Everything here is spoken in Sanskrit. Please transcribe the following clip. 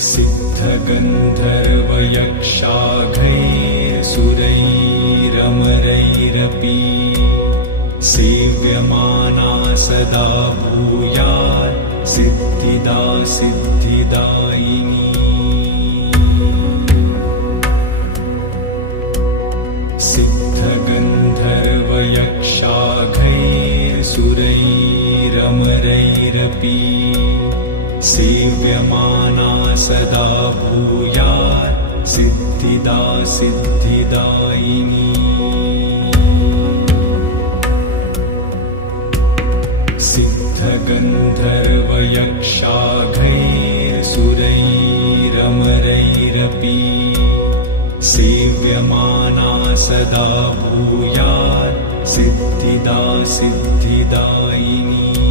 सिद्धगन्धर्वयक्षाघैरसुरैरमरैरपि सेव्यमाना सदा भूयात् सिद्धिदा सिद्धिदायिनी। सिद्धगन्धर्वयक्षाघैरसुरैरमरैरपि सेव्यमाना सदा भूयात् सिद्धिदा सिद्धिदायिनी। सिद्धगन्धर्वयक्षाघैरसुरैरमरैरपि सेव्यमाना सदा भूयात् सिद्धिदा सिद्धिदायिनी।